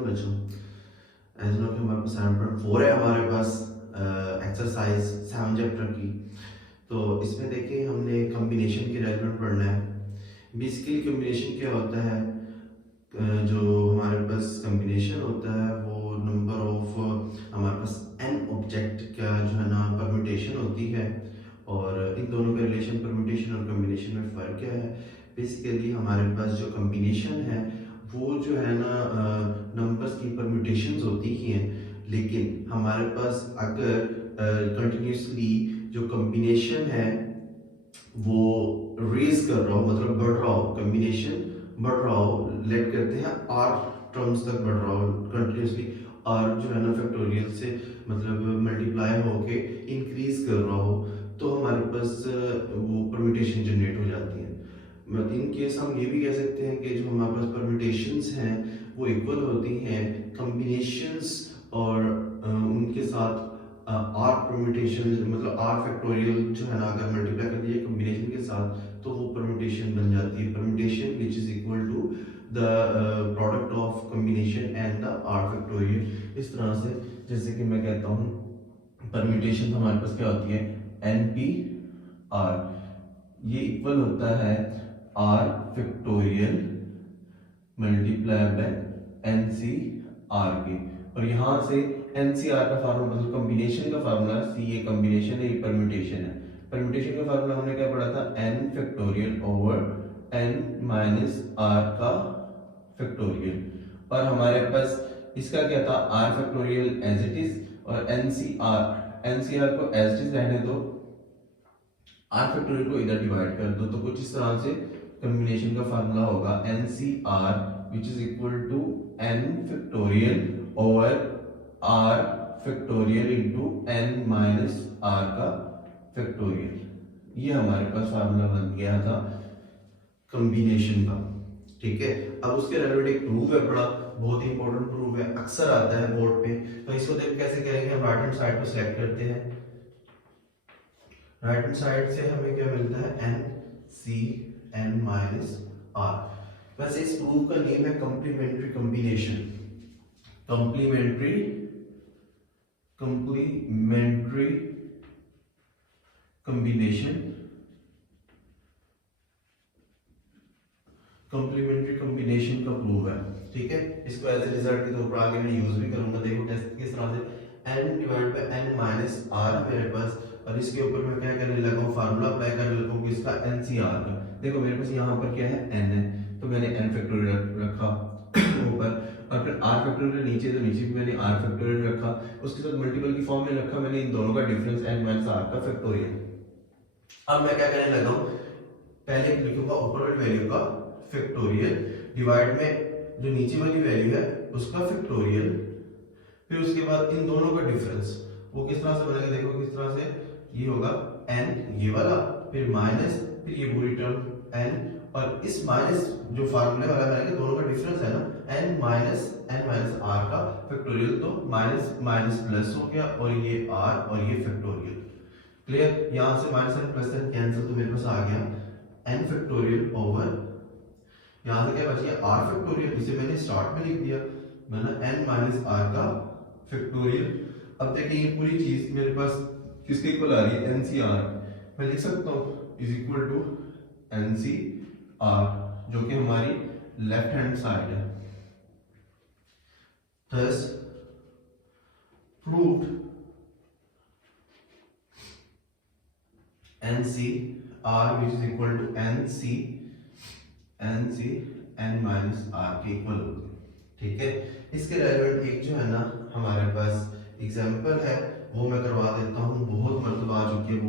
वालेकुम बच्चों। As no कि हमारे पास 7.4 है हमारे पास एक्सरसाइज 7 चैप्टर की। तो इसमें देखिए हमने कम्बिनेशन के रेजमेंट पढ़ना है। बेसिकली कम्बिनेशन क्या होता है, जो हमारे पास कम्बिनेशन होता है वो नंबर ऑफ हमारे पास एन ऑब्जेक्ट का जो है ना परम्यूटेशन होती है। और इन दोनों का रिलेशन परम्यूटेशन और कम्बिनेशन में फ़र्क क्या है। बेसिकली हमारे पास जो कम्बिनेशन है वो जो है ना नंबर्स की परम्यूटेशंस होती ही हैं, लेकिन हमारे पास अगर कंटिन्यूसली जो कम्बिनेशन है वो रेज कर रहा हो, मतलब बढ़ रहा हो, कम्बिनेशन बढ़ रहा हो, लेट करते हैं आर टर्म्स तक बढ़ रहा हो कंटिन्यूसली, आर जो है ना फैक्टोरियल से मतलब मल्टीप्लाई होके इंक्रीज कर रहा हो, तो हमारे पास वो परम्यूटेशन जनरेट हो जाती है। इन केस हम ये भी कह सकते हैं कि जो हमारे पास परम्यूटेशंस हैं वो इक्वल होती हैं कम्बिनेशंस और उनके साथ आर परम्यूटेशन, मतलब आर फैक्टोरियल जो है ना अगर मल्टीप्लाई कर दिया कॉम्बिनेशन के साथ तो वो परम्यूटेशन बन जाती है। Permutation which is equal to the product of combination and the r factorial. इस तरह से जैसे कि मैं कहता हूँ परम्यूटेशन हमारे पास क्या होती है, एन पी आर, ये इक्वल होता है r factorial multiply by n c r के। और यहाँ से एनसीआर का फार्मूला मतलब कॉम्बिनेशन का फार्मूला, सी ये कॉम्बिनेशन है, ये परम्यूटेशन है। परम्यूटेशन का फार्मूला हमने क्या पढ़ा था, n factorial over n minus r का फैक्टोरियल। और हमारे पास इसका क्या था, r factorial as it is और एनसीआर को एज इट इज रहने दो, आर फैक्टोरियल को इधर डिवाइड कर दो। तो कुछ इस तरह से कॉम्बिनेशन का फार्मूला होगा NCR which is equal to n factorial over r factorial into n minus r का फैक्टोरियल। ये हमारे पास फार्मूला बन गया था कॉम्बिनेशन का। ठीक है, अब उसके रिलेटेड एक प्रूफ है, बड़ा बहुत ही इंपॉर्टेंट प्रूफ है, अक्सर आता है बोर्ड पे। तो इसको देख कैसे करेंगे, हम राइट हैंड साइड को सिलेक्ट करते हैं। राइट हैंड साइड से हमें क्या मिलता है, n c n minus r. वैसे इस प्रूफ का नेम है complementary combination. Complementary combination, complementary combination का प्रूफ है। ठीक है, इसको एज ए रिजल्ट के तौर पर आगे मैं यूज भी करूंगा। देखो टेस्ट किस तरह से, n divide by n minus r मेरे पास, और इसके ऊपर मैं क्या करने लगा हूं, फार्मूला अप्लाई करने लगा हूं किसका, ncr का। देखो मेरे पास यहाँ पर क्या है, n है, तो मैंने n फैक्टोरियल रखा ऊपर, और फिर r फैक्टोरियल नीचे, तो नीचे भी मैंने r फैक्टोरियल रखा, उसके साथ मल्टीपल की फॉर्म में रखा मैंने इन दोनों का डिफरेंस n माइनस r का फैक्टोरियल। अब मैं क्या करने लगा हूं, पहले लिखूंगा ऊपर वाली वैल्यू का फैक्टोरियल डिवाइड में जो नीचे वाली वैल्यू है उसका फैक्टोरियल, फिर उसके बाद इन दोनों का डिफरेंस। वो किस तरह से बनेगा, देखो किस तरह से, ये होगा n ये वाला, फिर माइनस, फिर ये पूरी टर्म n, और इस माइनस जो फार्मूले वाला बनेगा दोनों का डिफरेंस है ना, n माइनस r का फैक्टोरियल, तो माइनस माइनस प्लस हो गया और ये r और ये फैक्टोरियल। क्लियर, यहां से minus and plus and cancel, तो मेरे पास आ गया n फैक्टोरियल ओवर, यहां से क्या बच गया r फैक्टोरियल, इसे मैंने स्टार्ट में लिख दिया मैंने n माइनस r का फैक्टोरियल। अब देखिए ये पूरी चीज मेरे पास किसके इक्वल आ रही है, NCR। मैं लिख सकता हूँ इज इक्वल टू NCR, जो कि हमारी लेफ्ट हैंड साइड है। Thus proved NCR which is equal to NC n minus r के इक्वल होती है। ठीक है, इसके रेलेवेंट एक जो है ना हमारे पास एग्जांपल है, वो मैं करवा देता हूँ, बहुत मतलब आ चुकी है।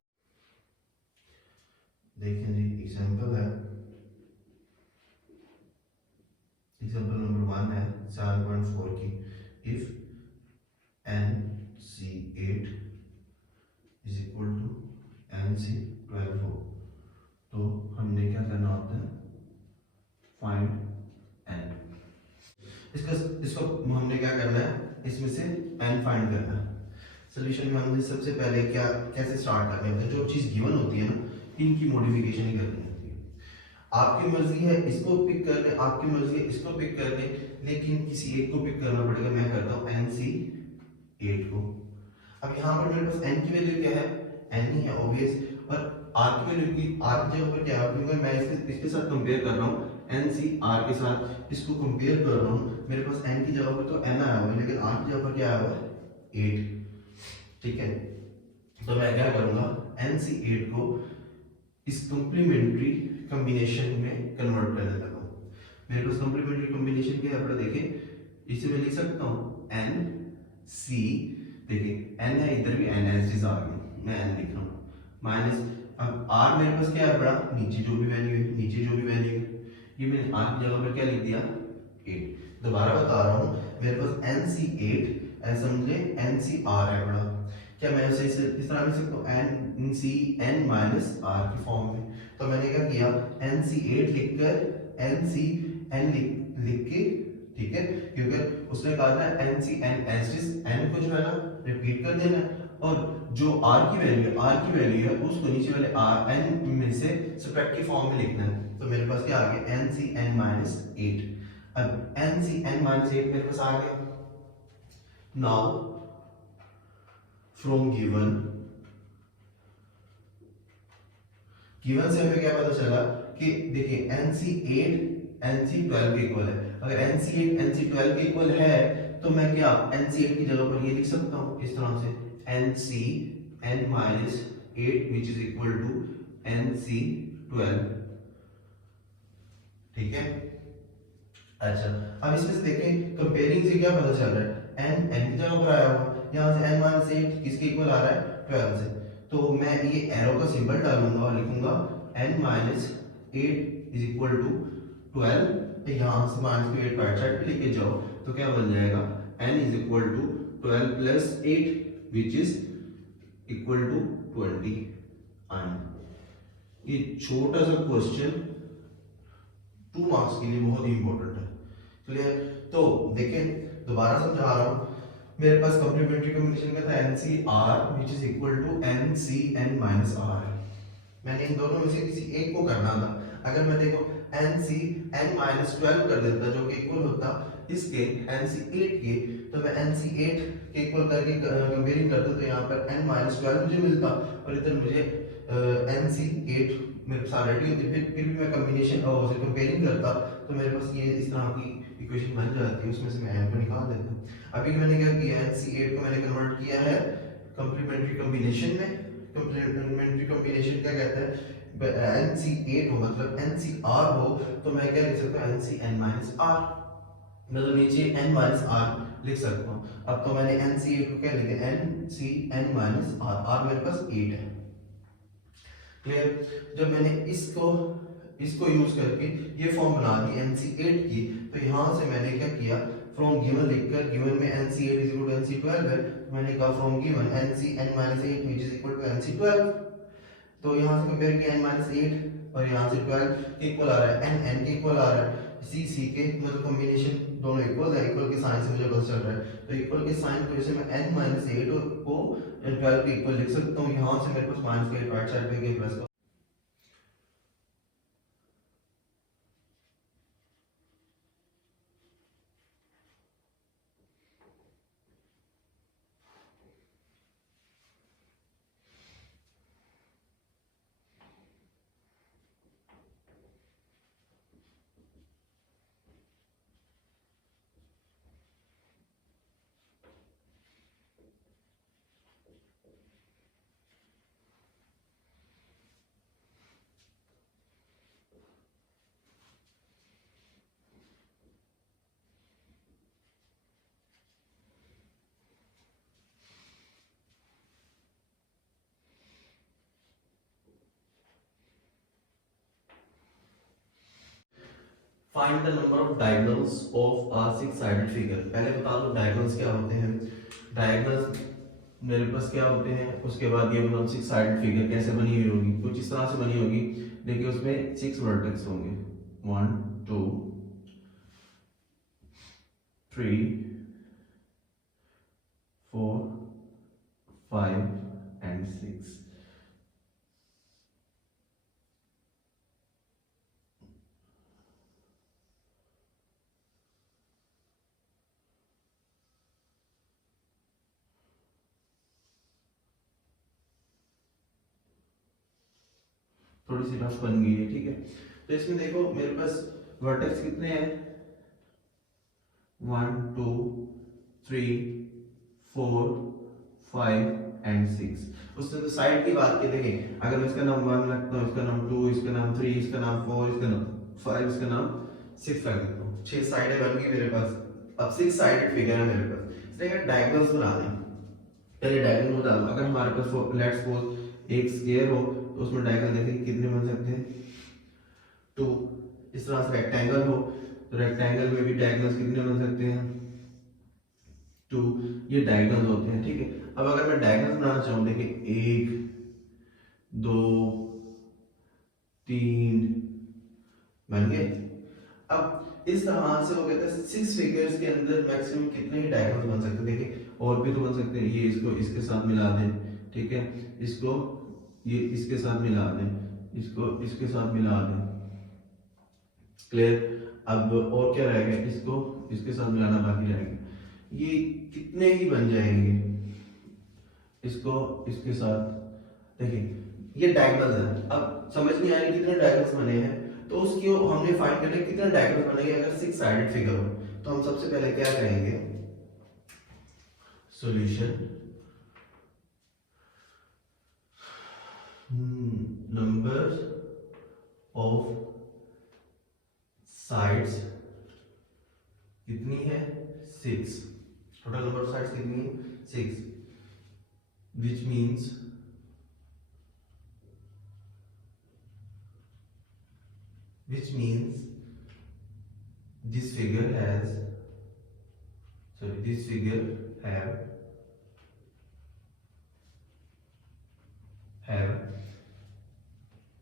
देखें जी, एग्जांपल है, एग्जांपल नंबर 1 है 7.4 की, if NC8 is equal to NC12 हो, तो हमने क्या करना होता है, फाइंड n। इसको हमने क्या करना है, इसमें से n फाइंड करना है। सॉल्यूशन में हमने सबसे पहले क्या कैसे स्टार्ट करने होते हैं, जो चीज गिवन होती है ना इनकी मॉडिफिकेशन ही करनी होती है। आपकी मर्जी है इसको पिक कर ले, आपकी मर्जी है इसको पिक कर ले, लेकिन किसी एक को पिक करना पड़ेगा। मैं करता हूँ NC8 को। अब यहाँ पर मेरे पास n की वैल्यू क्या है, n ही है ऑब्वियस, और r की वैल्यू की r की जगह पर क्या है, क्योंकि मैं इसके साथ कंपेयर कर रहा हूँ, NC r के साथ इसको कंपेयर कर रहा हूँ। मेरे पास n की जगह पर तो n आया हुआ है, लेकिन r की जगह पर क्या आया हुआ है 8। ठीक है, तो मैं क्या करूंगा, NC8 को इस कंप्लीमेंट्री कॉम्बिनेशन में कन्वर्ट करने लगा हूँ। मेरे पास कंप्लीमेंट्री कॉम्बिनेशन क्या है, देखिए इसे मैं लिख सकता हूँ NC, देखिए n है, इधर भी n है, इस आ गई, मैं n लिख रहा हूँ माइनस, अब r मेरे पास क्या है बड़ा, नीचे जो भी वैल्यू है, नीचे जो भी वैल्यू है, ये मैंने r की जगह पर क्या लिख दिया 8। दोबारा बता रहा हूँ, मेरे पास NC8 ऐसा समझे NCR है बड़ा, क्या मैं उसे इस तरह लिख सकता हूँ NCn माइनस r की फॉर्म में। तो मैंने क्या किया, NC8 लिखकर NCn लिख के, ठीक है, क्योंकि उसने कहा था NCn n को जो है ना रिपीट कर देना है, और जो r की वैल्यू है उसको नीचे वाले r n में से सब्ट्रैक्ट की फॉर्म में लिखना है। तो मेरे पास क्या आ गया NCn माइनस 8। अब NCn माइनस 8 मेरे पास आ गया। नाउ फ्रॉम गिवन से हमें क्या पता चला कि देखिए NC8 NC12 के इक्वल है। अगर NC8 NC12 के इक्वल है तो मैं क्या NC8 की जगह पर ये लिख सकता हूँ इस तरह से NCn minus 8 which is equal to NC12। ठीक है, अच्छा अब इसमें से देखें कंपेयरिंग से क्या पता चल रहा है, n की जगह पर आया हुआ, यहाँ से n माइनस 8 किसके इक्वल आ रहा है 12 से। तो मैं ये एरो का सिंबल डालूंगा और लिखूंगा n minus 8 is equal to 12। यहाँ से माइनस को 8 राइट साइड पे लेके जाओ तो क्या बन जाएगा, n is equal to 12 plus 8 which is equal to 20। ये छोटा सा क्वेश्चन 2 मार्क्स के लिए बहुत ही इंपॉर्टेंट है। क्लियर, तो देखें दोबारा समझा रहा हूं, मेरे पास कॉम्प्लीमेंट्री कॉम्बिनेशन का था NCR which is equal to NCn minus R। मैंने इन दोनों में से किसी एक को करना था। अगर मैं देखो NCn minus 12 कर देता जो कि इक्वल होता इसके NC8 के, तो मैं NC8 के इक्वल करके कंपेयरिंग करता तो यहाँ पर n minus 12 मुझे मिलता, और इधर मुझे NC8 मेरे पास ऑलरेडी होती, फिर भी मैं कॉम्बिनेशन और कंपेयरिंग करता तो मेरे पास ये इस तरह की इक्वेशन बन जाती है, उसमें से मैं n को निकाल देता। अभी मैंने क्या किया, NC8 को मैंने कन्वर्ट किया है कंप्लीमेंट्री कॉम्बिनेशन में। कंप्लीमेंट्री कॉम्बिनेशन क्या कहता है, NC8 हो मतलब NCR हो तो मैं क्या लिख सकता हूँ NCn माइनस R, मतलब नीचे n माइनस r लिख सकता हूँ। अब तो मैंने NC8 को क्या लिखा NCn माइनस R, R मेरे पास 8 है। क्लियर, जब मैंने इसको यूज करके ये फॉर्म बना दी NC8 की, तो यहाँ से मैंने क्या किया, फ्रॉम गिवन लिखकर, गिवन में NC8 is equal to NC12 है, मैंने कहा from given NCn minus 8 which is equal to NC12। तो यहाँ से कंपेयर किया n माइनस 8 और यहाँ से 12 के इक्वल आ रहा है, n के इक्वल आ रहा है, C के मतलब कॉम्बिनेशन दोनों इक्वल है, इक्वल के साइन से मुझे पता चल रहा है, तो इक्वल के साइन की वजह से मैं n माइनस 8 को 12 के इक्वल लिख सकता हूँ। यहाँ से मेरे पास माइनस का राइट साइड पे प्लस का। Find the number of diagonals of a six sided figure. पहले बता दो डायगोनल्स क्या होते हैं। डायगोनल्स मेरे पास क्या होते हैं, उसके बाद ये मतलब सिक्स साइडेड फिगर कैसे बनी हुई होगी, कुछ इस तरह से बनी होगी। देखिए उसमें 6 वर्टेक्स होंगे, 1 2 3 4 5 एंड 6। थोड़ी सी रफ बन गई है, ठीक है। तो इसमें देखो मेरे पास वर्टेक्स कितने हैं, 1 2 3 4 5 एंड 6। उसने तो साइड की बात की, देखें अगर मैं इसका नाम 1 रखता हूँ, इसका नाम 2, इसका नाम 3, इसका नाम 4, इसका नाम 5, इसका नाम 6 रख देता हूँ, 6 साइडें बन गई मेरे पास। अब 6 साइडेड फिगर है मेरे पास, इसलिए डायगोनल्स बना दें। पहले डायगोनल बता दो, अगर हमारे पास लेट्स सपोज एक स्क्वायर हो तो उसमें डायगोनल देखिए कितने बन सकते हैं, 2। इस तरह से रेक्टेंगल हो तो रेक्टेंगल में भी डायगोनल्स कितने बन सकते हैं, 2। ये डायगोनल्स होते हैं, ठीक है। अब अगर मैं डायगोनल बनाना चाहूँ, देखिए 1 2 3 बन गए। अब इस तरह से हो गया था 6 फिगर्स के अंदर मैक्सिमम कितने ही डायगोनल्स बन सकते हैं, देखिए और भी तो बन सकते हैं, ये इसको इसके साथ मिला दें, ठीक है, इसको ये इसके साथ मिला दें, इसको इसके साथ मिला दें, क्लियर। अब और क्या रहेगा, इसको इसके साथ मिलाना बाकी रहेगा, ये कितने ही बन जाएंगे, इसको इसके साथ, देखिए ये डायगोनल्स है। अब समझ नहीं आ रही कितने डायगोनल्स बने हैं, तो उसकी हमने फाइंड करना है कितने डायगोनल बनेंगे अगर 6 साइडेड फिगर हो। तो हम सबसे पहले क्या करेंगे, सॉल्यूशन नंबर ऑफ साइड्स कितनी है, 6। टोटल नंबर ऑफ साइड्स कितनी है, 6, which means this figure has, sorry, this figure have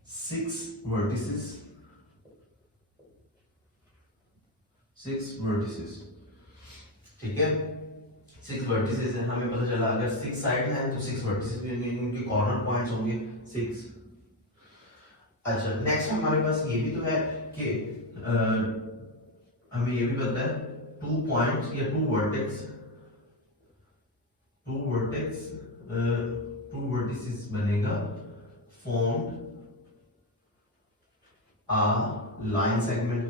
6 vertices, 6 vertices, ठीक है। 6 वर्टिसेस है, हमें पता चला अगर 6 साइड हैं तो 6 वर्टिसेस भी होंगे, उनके कॉर्नर पॉइंट्स होंगे 6। अच्छा नेक्स्ट हमारे पास ये भी तो है कि हमें ये भी पता है 2 पॉइंट्स या 2 वर्टेक्स, 2 वर्टिसेस बनेगा फॉर्म आ लाइन सेगमेंट,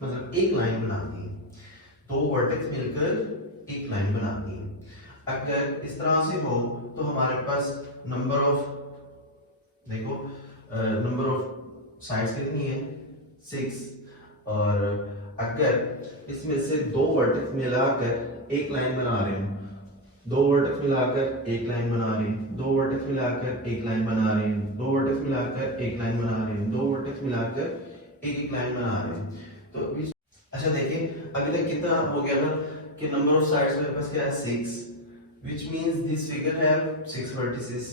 मतलब एक लाइन बनानी है, 2 वर्टेक्स मिलकर एक लाइन बनानी है। अगर इस तरह से हो तो हमारे पास नंबर ऑफ, देखो नंबर ऑफ साइड्स कितनी है, 6। और अगर इसमें से 2 वर्टेक्स मिलाकर एक लाइन बना रहे हैं, 2 वर्टेक्स मिलाकर एक लाइन बना रहे हैं, 2 वर्टेक्स मिलाकर एक लाइन बना रहे हैं, 2 वर्टेक्स मिलाकर एक लाइन बना रहे हैं, 2 वर्टेक्स मिलाकर एक एक लाइन बना रहे हैं, तो अच्छा देखिए अभी तक कितना हो गया ना कि नंबर ऑफ साइड्स मेरे पास क्या है, 6, which means this figure have 6 vertices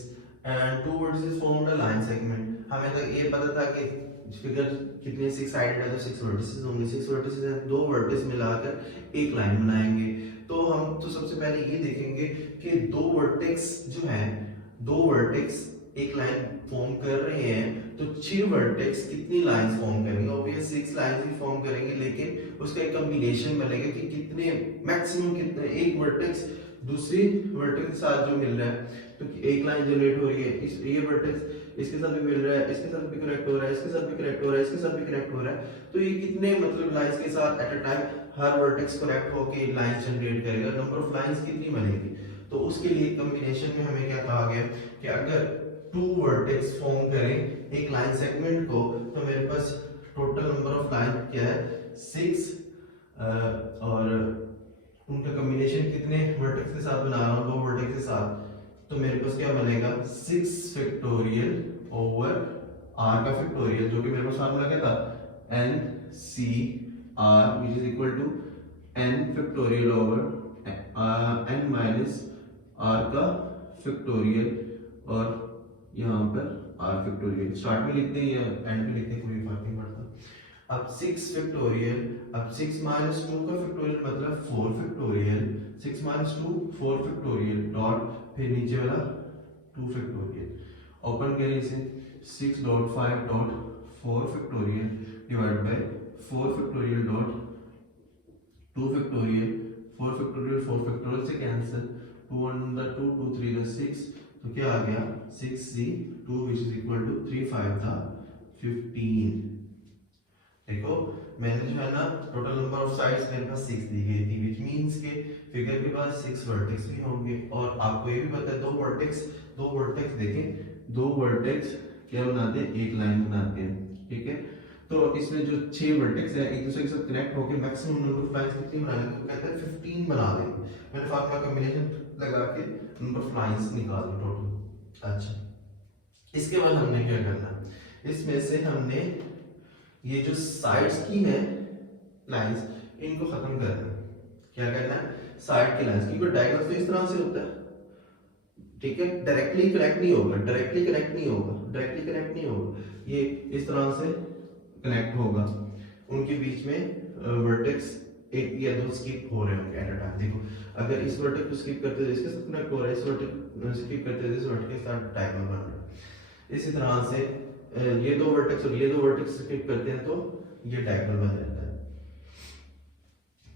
and 2 vertices formed a line segment। हमें तो ये पता था कि फिगर कितने 6 साइडेड है तो 6 वर्टिसेस होंगे, 6 वर्टिसेस हैं, 2 वर्टिस मिलाकर एक लाइन बनाएंगे। तो हम तो सबसे पहले ये देखेंगे कि 2 वर्टेक्स जो हैं, 2 वर्टेक्स एक लाइन फॉर्म कर रहे हैं, तो 6 वर्टेक्स कितनी लाइंस फॉर्म करेंगे, ऑब्वियस 6 लाइंस ही फॉर्म करेंगे, लेकिन उसका एक कॉम्बिनेशन बनेगा कि कितने मैक्सिमम कितने एक वर्टेक्स दूसरी वर्टेक्स के साथ जो मिल रहा है, तो एक लाइन जनरेट हो रही है, इस ये वर्टेक्स इसके साथ भी मिल रहा है, इसके साथ भी कनेक्ट हो रहा है, इसके साथ भी कनेक्ट हो रहा है, इसके साथ भी कनेक्ट हो रहा है, तो ये कितने मतलब लाइंस के साथ at a time her vertex connect होके लाइन जनरेट करेगा, नंबर ऑफ लाइंस कितनी बनेगी। तो उसके लिए कॉम्बिनेशन में हमें क्या कहा गया कि अगर 2 वर्टेक्स फॉर्म करें एक लाइन सेगमेंट को, तो मेरे पास टोटल नंबर ऑफ लाइन क्या है, 6, और उनका कॉम्बिनेशन कितने वर्टेक्स के साथ बना रहा हूं, 2 वर्टेक्स के साथ, तो मेरे पास क्या बनेगा 6 फैक्टोरियल ओवर r का फैक्टोरियल, जो कि मेरे पास फार्मूला क्या था, n c r which is equal to n factorial over n minus r का फैक्टोरियल, और यहाँ पर r फैक्टोरियल स्टार्ट में लिखते हैं या एंड में लिखते हैं, कोई फर्क नहीं पड़ता। अब 6 फैक्टोरियल, अब 6 माइनस 2 का फैक्टोरियल मतलब 4 फैक्टोरियल, 6 माइनस 2 4 फैक्टोरियल डॉट फिर नीचे वाला 2 फैक्टोरियल, ओपन करें इसे 6.5.4 factorial divide bye 4 factorial dot 2 factorial, 4 factorial 4 factorial से कैंसिल, 2 1 2 2 3 6, तो क्या आ गया 6c2 which is equal to 3 5 था 15। देखो मैंने जो है ना टोटल नंबर ऑफ साइड्स मेरे पास 6 दी गई थी विच मींस के फिगर के पास 6 वर्टेक्स भी होंगे और आपको ये भी पता है दो वर्टेक्स देखें, दो वर्टेक्स क्या बनाते हैं, एक लाइन बनाते हैं, ठीक है। तो इसमें जो 6 वर्टेक्स है एक दूसरे के साथ कनेक्ट होकर मैक्सिमम नंबर ऑफ लाइंस कितनी बनाने तो कहते हैं 15 बना देंगे। मैंने फार्मूला कॉम्बिनेशन लगा के नंबर ऑफ लाइंस निकाल दी टोटल। अच्छा, इसके बाद हमने क्या करना है, इसमें से हमने ये जो साइड्स की है लाइंस इनको खत्म करना है। क्या करना है, साइड की लाइंस, क्योंकि डायगोनल तो इस तरह से होता है, ठीक है, डायरेक्टली कनेक्ट नहीं होगा, ये इस तरह से कनेक्ट होगा, उनके बीच में वर्टेक्स एक या दो स्किप हो रहे होंगे एट अ टाइम। देखो अगर इस वर्टेक्स को स्किप करते तो इसके साथ कनेक्ट हो रहा है, इस वर्टेक्स स्किप करते तो इस वर्टेक्स के साथ डायगोनल बन रहा है। इसी तरह से ये दो वर्टेक्स और ये दो वर्टेक्स स्किप करते हैं तो ये डायगोनल बन जाता है,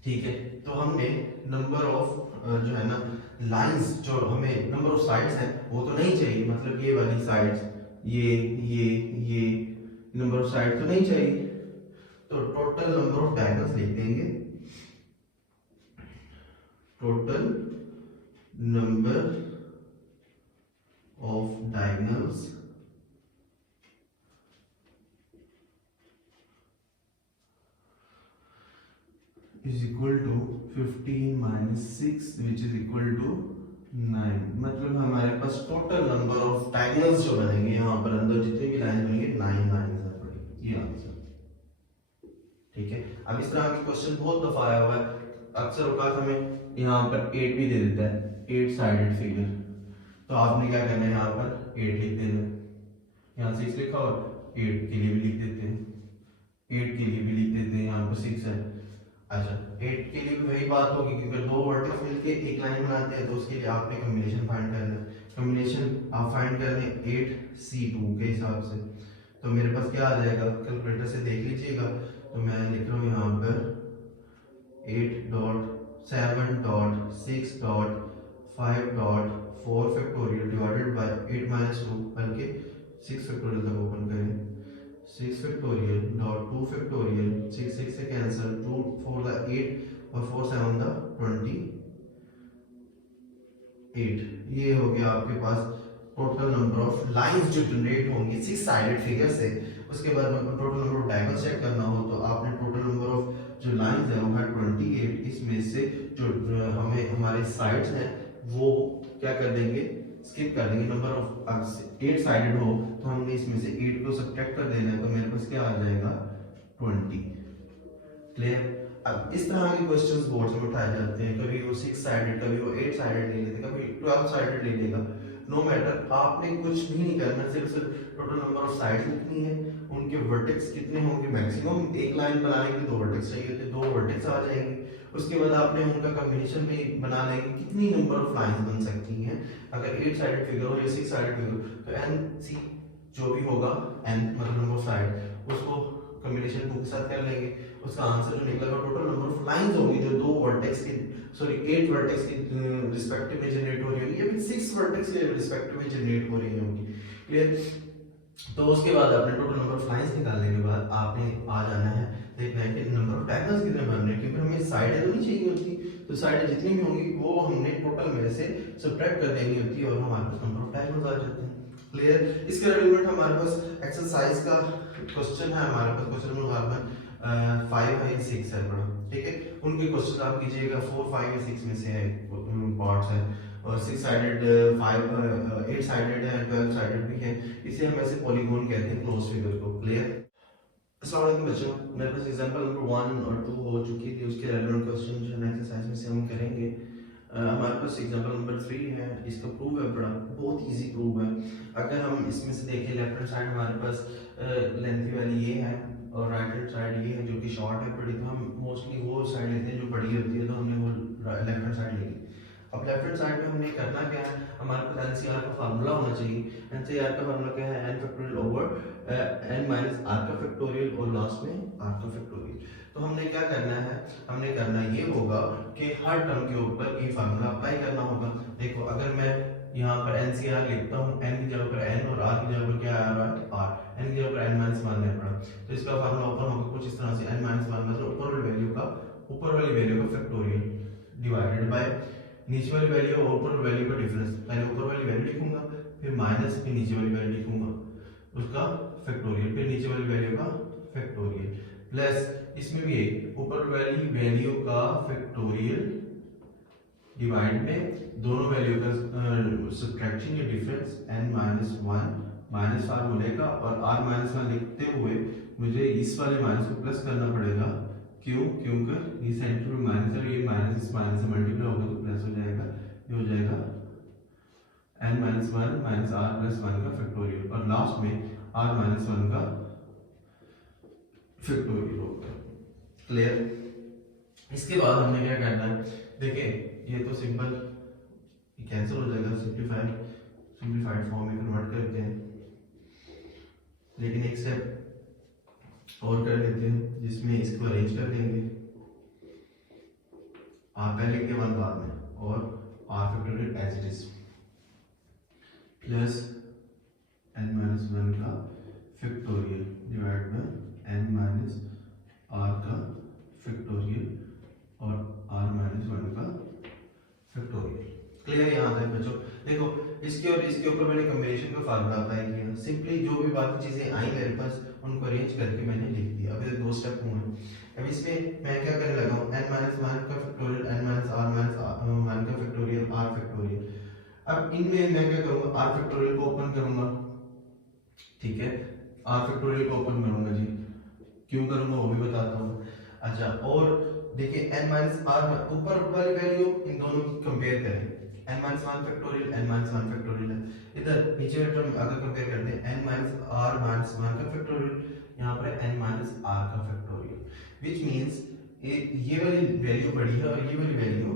ठीक है। तो हमने नंबर ऑफ जो है ना लाइंस, जो हमें नंबर ऑफ साइड्स हैं वो तो नहीं चाहिए, मतलब ये वाली साइड्स, ये नंबर ऑफ साइड तो नहीं चाहिए, तो टोटल नंबर ऑफ डायगोनल्स लिख देंगे, total number of diagonals is equal to 15 minus 6 which is equal to 9। मतलब हमारे पास टोटल नंबर ऑफ डायगोनल्स जो बनेंगे यहाँ पर अंदर जितनी भी लाइन बनेंगे 9 लाइंस पड़ेगी, ये आंसर, ठीक है। अब इस तरह के क्वेश्चन बहुत दफा आया हुआ है, अक्सर औकात हमें यहाँ पर 8 भी दे देता है, 8 साइडेड फिगर, तो आपने क्या करना है यहाँ पर 8 लिख देना है, यहाँ 6 लिखा और 8 के लिए भी लिख देते हैं, 8 के लिए भी लिख देते हैं, यहाँ पर 6 है। अच्छा 8 के लिए भी वही बात होगी, क्योंकि दो वर्टेक्स मिलके एक लाइन बनाते हैं, तो उसके लिए आपने कॉम्बिनेशन फाइंड करना है। कॉम्बिनेशन आप फाइंड कर लें 8c2 के हिसाब से, तो मेरे पास क्या आ जाएगा, कैलकुलेटर से देख लीजिएगा, तो मैं लिख रहा हूँ यहाँ पर 8.7.6.5.4 फैक्टोरियल डिवाइडेड बाय 8 माइनस 2, बल्कि 6 फैक्टोरियल तक ओपन करें, 6 फैक्टोरियल डॉट 2 फैक्टोरियल, 6 6 से कैंसिल, 2 4 द 8 और 4 7 द 28। ये हो गया आपके पास टोटल नंबर ऑफ लाइंस जो जनरेट होंगी 6 साइडेड फिगर से। उसके बाद में total number of diagonals check करना हो तो आपने टोटल नंबर ऑफ जो लाइंस है वो है 28। इसमें से जो हमें हमारे साइड्स हैं वो क्या कर देंगे, स्किप कर देंगे। नंबर ऑफ 8 साइडेड हो तो हमने इसमें से 8 को सब्ट्रैक्ट कर देना है, तो मेरे पास क्या आ जाएगा 20। क्लियर। अब इस तरह के क्वेश्चंस बोर्ड में उठाए जाते हैं, कभी वो 6 साइडेड, कभी वो 8 साइडेड ले लेते, कभी 12 साइडेड ले लेगा, नो मैटर, आपने कुछ भी नहीं करना, सिर्फ टोटल नंबर ऑफ साइड्स लिखनी है, उनके वर्टेक्स कितने होंगे, मैक्सिमम एक लाइन बनाने के लिए 2 वर्टेक्स चाहिए होते हैं, 2 वर्टेक्स आ जाएंगे। उसके बाद आपने उनका कॉम्बिनेशन भी बना लेंगे, कितनी नंबर ऑफ लाइंस बन सकती हैं। अगर 8 साइडेड फिगर हो या 6 साइडेड फिगर हो तो एन सी जो भी होगा, एन मतलब नंबर ऑफ साइड, उसको कॉम्बिनेशन 2 के साथ कर लेंगे, उसका आंसर जो निकलेगा टोटल नंबर ऑफ लाइंस होंगी जो 2 वर्टेक्स के, सॉरी 8 वर्टेक्स के रिस्पेक्टिव में जनरेट हो रही होंगी या फिर 6 वर्टेक्स के रिस्पेक्टिव में जनरेट हो रही होंगी। क्लियर। तो उसके बाद आपने टोटल नंबर ऑफ लाइंस निकालने के बाद आपने आ जाना है देखना है कि नंबर ऑफ डायगोनल्स कितने बन रहे हैं, क्योंकि हमें साइडें तो नहीं चाहिए होती, तो साइडें जितनी भी होंगी वो हमने टोटल में से सबट्रैक्ट कर देनी होती है और हमारे पास नंबर ऑफ डायगोनल्स आ जाते हैं। क्लियर। इसके रिलेटेड हमारे पास एक्सरसाइज का क्वेश्चन है, हमारे पास क्वेश्चन नंबर 5 है 6 है बड़ा, ठीक है। उनके क्वेश्चन आप कीजिएगा 4 5 या 6 में से है पार्ट्स है, और 6 साइडेड 8 साइडेड है, 12 साइडेड भी है, इसे हम ऐसे पॉलीगॉन कहते हैं क्लोज फिगर को। क्लियर। अस्सलाम वालेकुम बच्चों, मेरे पास एग्जांपल नंबर 1 और 2 हो चुकी थी, उसके रेलेवेंट क्वेश्चन जो है एक्सरसाइज में से हम करेंगे। हमारे पास एग्जांपल नंबर 3 है, इसका प्रूफ है बड़ा बहुत इजी प्रूफ है। अगर हम इसमें से देखें लेफ्ट हैंड साइड हमारे पास लेंथी वाली ये है और राइट हैंड साइड ये है जो कि शॉर्ट है बड़ी, तो हम मोस्टली वो साइड लेते हैं जो बड़ी होती है, तो हमने वो लेफ्ट हैंड साइड ली। अब लेफ्ट हैंड साइड में हमने करना क्या है, हमारे पास एनसीआर का फार्मूला होना चाहिए। एनसीआर का फार्मूला क्या है, n factorial over n minus r का फैक्टोरियल और लास्ट में r का फैक्टोरियल। तो हमने क्या करना है, हमने करना ये होगा कि हर टर्म के ऊपर ये फार्मूला अप्लाई करना होगा। देखो अगर मैं यहाँ पर एन सी आर लिखता हूँ, एन की जगह पर एन और आर की जगह पर क्या आ रहा है आर, एन की जगह पर एन माइनस वन है पड़ा, तो इसका फार्मूला ओपन होगा कुछ इस तरह से, एन माइनस वन मतलब ऊपर वाली वैल्यू का फैक्टोरियल डिवाइडेड बाय नीचे वाली वैल्यू और ऊपर वैल्यू का डिफरेंस, पहले ऊपर वाली वैल्यू लिखूंगा फिर माइनस फिर नीचे वाली वैल्यू लिखूंगा उसका फैक्टोरियल, फिर नीचे वाली वैल्यू का फैक्टोरियल प्लस इसमें भी ऊपर वाली वैल्यू का फैक्टोरियल डिवाइड में दोनों वैल्यू का सब्ट्रैक्शन या difference n minus one minus फार्मूले का, और r माइनस वन लिखते हुए मुझे इस वाले माइनस को प्लस करना पड़ेगा, क्यों? क्योंकि ये सेंटर में माइनस है, ये माइनस इस माइनस से मल्टीप्लाई होगा तो प्लस हो जाएगा, ये हो जाएगा n minus one minus r plus one का फैक्टोरियल, और लास्ट में r माइनस वन का फैक्टोरियल होगा। क्लियर? इसके बाद हमने क्या करना है, देखिए ये तो सिंपल कैंसिल हो जाएगा, सिंप्लीफाइड फॉर्म में कन्वर्ट करते हैं, लेकिन एक स्टेप और कर लेते हैं जिसमें इसको अरेंज कर लेंगे, आप पहले के बाद में, और r factorial as it is plus n minus one का factorial divide by n minus r का फैक्टोरियल और r माइनस वन का फैक्टोरियल। क्लियर? यहाँ तक बच्चों देखो, इसके और इसके ऊपर मैंने कॉम्बिनेशन का फार्मूला अप्लाई किया, सिंपली जो भी बाकी चीजें आई मेरे पास उनको अरेंज करके मैंने लिख दिया। अभी दो स्टेप हुए, अब इसमें मैं क्या करने लगा हूँ, n माइनस वन का factorial, n minus r minus one का फैक्टोरियल, r फैक्टोरियल। अब इनमें मैं क्या करूँगा, r फैक्टोरियल को ओपन करूंगा, ठीक है, r फैक्टोरियल को ओपन करूंगा जी, क्यों करूंगा वो भी बताता हूँ। अच्छा, और देखिए n माइनस आर ऊपर वाली वैल्यू इन दोनों की कंपेयर करें, n minus one factorial n minus one factorial है, इधर नीचे वाले टर्म अगर कंपेयर करते हैं n minus r minus one का फैक्टोरियल, यहाँ पर n माइनस आर का फैक्टोरियल, विच मींस ये वाली वैल्यू बड़ी है और ये वाली वैल्यू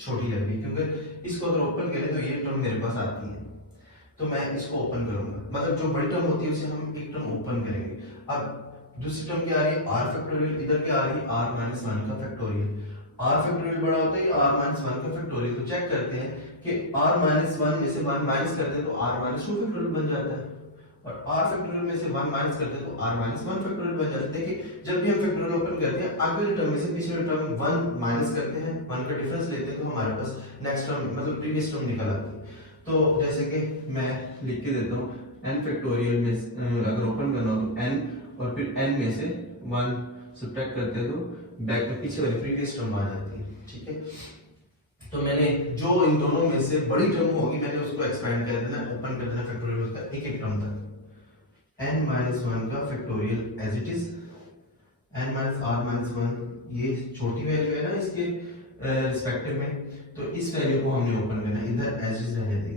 छोटी लग रही है, क्योंकि इसको अगर ओपन करें तो ये टर्म मेरे पास आती है, तो मैं इसको ओपन करूंगा, मतलब जो बड़ी टर्म होती है उसे हम एक टर्म ओपन करेंगे। अब दूसरी टर्म क्या आ रही है, r फैक्टोरियल, इधर क्या आ रही है r माइनस वन का फैक्टोरियल, r फैक्टोरियल बड़ा होता है या r माइनस वन का फैक्टोरियल, तो चेक करते हैं कि r माइनस वन में से वन माइनस करते हैं तो r माइनस टू फैक्टोरियल बन जाता है, और r फैक्टोरियल में से वन माइनस करते हैं तो r माइनस वन फैक्टोरियल बन जाता है। देखिए जब भी हम फैक्टोरियल ओपन करते हैं आगे वाली टर्म में से पिछले टर्म वन माइनस करते हैं, वन का डिफरेंस लेते हैं, तो हमारे पास नेक्स्ट टर्म मतलब प्रीवियस टर्म निकल आती है। तो जैसे कि मैं लिख के देता हूँ, n फैक्टोरियल में अगर ओपन करना हो तो n और फिर n में से वन सब्ट्रैक्ट करते हैं तो बैक में पीछे वाली प्रीवियस टर्म आ जाती है, ठीक है। तो मैंने जो इन दोनों में से बड़ी टर्म होगी मैंने उसको एक्सपेंड कर देना, ओपन कर देना फैक्टोरियल उसका एक एक टर्म तक, n माइनस वन का factorial as it is, n minus r minus one, ये छोटी वैल्यू है ना इसके रिस्पेक्टिव में, तो इस वैल्यू को हमने ओपन करना है, इधर एज इट इज रहने देंगे।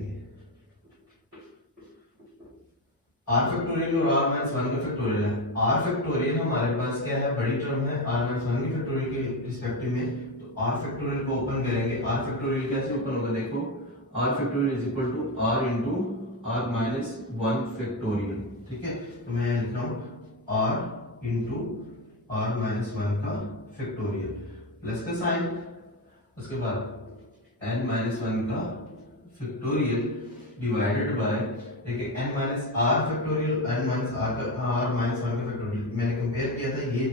r फैक्टोरियल और r माइनस वन का फैक्टोरियल है, r फैक्टोरियल हमारे पास क्या है, बड़ी टर्म है r माइनस वन के फैक्टोरियल के रिस्पेक्टिव में, तो r फैक्टोरियल को ओपन करेंगे। r फैक्टोरियल कैसे ओपन होगा, देखो r factorial is equal to r into r minus one factorial, ठीक है। तो मैं लिख रहा हूँ r into r minus one का फैक्टोरियल प्लस का साइन, उसके बाद n माइनस वन का फैक्टोरियल डिवाइडेड बाय, देखिए n minus r factorial, n minus r का r माइनस वन का फैक्टोरियल, मैंने कंपेयर किया था, ये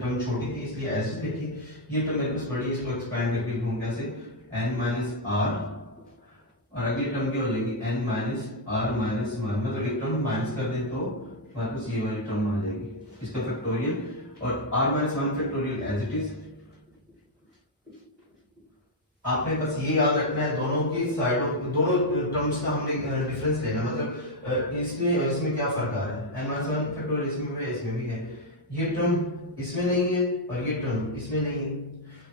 टर्म छोटी थी इसलिए ऐसे लिखी, ये टर्म मेरे पास बड़ी, इसको एक्सपेंड करके लिखूं कैसे, n माइनस आर, और अगली टर्म क्या हो जाएगी n minus r minus one, मतलब एक टर्म माइनस कर दें तो हमारे पास ये वाली टर्म आ जाएगी, इसका फैक्टोरियल, और r minus one factorial as it is. आपने बस ये याद रखना है दोनों की साइडों, दोनों टर्म्स का हमने डिफरेंस लेना, मतलब इसमें और इसमें क्या फर्क आ रहा है, n माइनस वन फैक्टोरियल इसमें भी है इसमें भी है, ये टर्म इसमें नहीं है और ये टर्म इसमें नहीं है,